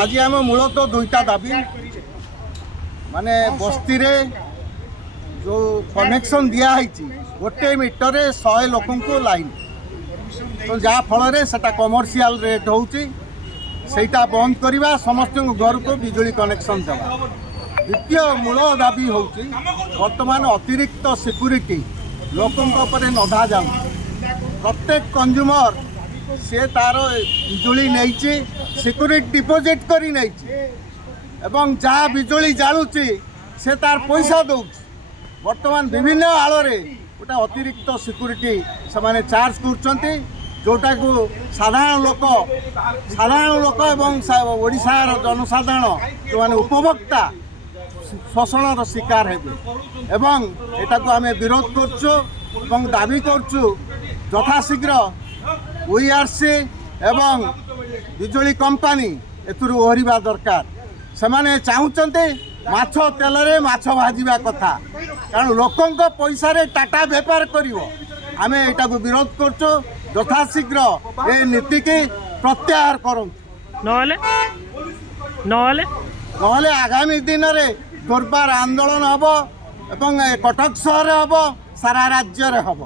आज आम मूलतः दुईटा दाबी माने बस्ती रे जो कनेक्शन दिखाई गोटे मीटर 100 लोक को लाइन तो जहाँ फल से कमर्शियल रेट होटा बंद करवा समस्त घर को बिजुली कनेक्शन देवा। द्वितीय मूल दाबी हूँ बर्तमान अतिरिक्त सिक्यूरीटी लोकों नधा जाऊ प्रत्येक कंज्यूमर से तार बिजुली नहीं सिक्यूरीटी डिपोजिट करी नहीं एवं जहाँ बिजुली जालुची से तार पैसा दौ बर्तमान विभिन्न आलोरे गोटे अतिरिक्त सिक्यूरीटी से चार्ज कर जोटा को साधारण लोक एवं ओडिशार जनसाधारण जो मैंने उपभोक्ता शोषण शिकार हेबे एवं एटा को आमे विरोध करछु एवं दाबी करछु यथाशीघ्र ओईआरसी एवं बिजुली कंपनी एथुरु ओहरिबा दरकार। सेमाने चाहुचंते माछ तेलरे माछ भाजिबा कथा कारण लोकंक पैसा रे टाटा व्यापार करिवो आमे एटा को विरोध करछु यथाशीघ्र ए नीति के प्रत्याहार करूँ नहले आगामी दिन में जोरदार आंदोलन हम एवं कटक सहर हम सारा राज्य हम।